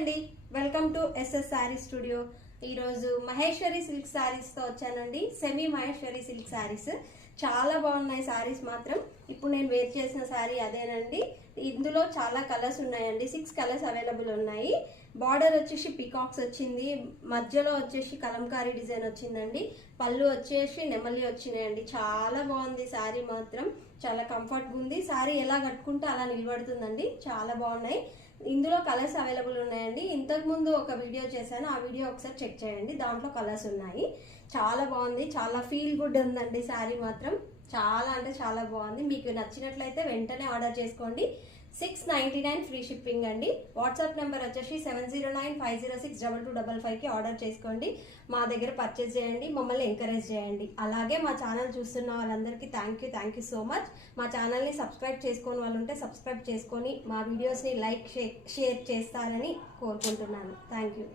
అండి, welcome to SS sari studio. ఈరోజు Maheshwari silk శారీస్తో వచ్చానండి. సెమీ మహేశ్వరి సిల్క్ శారీస్ చాలా బాగున్నాయి. శారీస్ మాత్రం ఇప్పుడు నేను వేర్ చేసిన శారీ అదేనండి. ఇందులో చాలా కలర్స్ ఉన్నాయండి, 6 కలర్స్ అవైలబుల్ ఉన్నాయి. బార్డర్ వచ్చేసి పీకాక్స్ వచ్చింది, మధ్యలో వచ్చేసి కలంకారీ డిజైన్ వచ్చిందండి. పళ్ళు వచ్చేసి నెమలి వచ్చినాయండి. చాలా బాగుంది శారీ మాత్రం, చాలా కంఫర్ట్గా ఉంది. శారీ ఎలా కట్టుకుంటే అలా నిలబడుతుందండి. చాలా బాగున్నాయి. ఇందులో కలర్స్ అవైలబుల్ ఉన్నాయండి. ఇంతకుముందు ఒక వీడియో చేశాను, ఆ వీడియో ఒకసారి చెక్ చేయండి, దాంట్లో కలర్స్ ఉన్నాయి. చాలా బాగుంది, చాలా ఫీల్ గుడ్ ఉందండి శారీ మాత్రం. చాలా అంటే చాలా బాగుంది. మీకు నచ్చినట్లయితే వెంటనే ఆర్డర్ చేసుకోండి. 699 ఫ్రీ షిప్పింగ్ అండి. వాట్సాప్ నెంబర్ వచ్చేసి 7095062255కి ఆర్డర్ చేసుకోండి. మా దగ్గర పర్చేస్ చేయండి, మమ్మల్ని ఎంకరేజ్ చేయండి. అలాగే మా ఛానల్ చూస్తున్న వాళ్ళందరికీ థ్యాంక్ యూ సో మచ్. మా ఛానల్ని సబ్స్క్రైబ్ చేసుకొని వాళ్ళు ఉంటే సబ్స్క్రైబ్ చేసుకొని మా వీడియోస్ని లైక్ షేర్ చేస్తారని కోరుకుంటున్నాను. Thank you.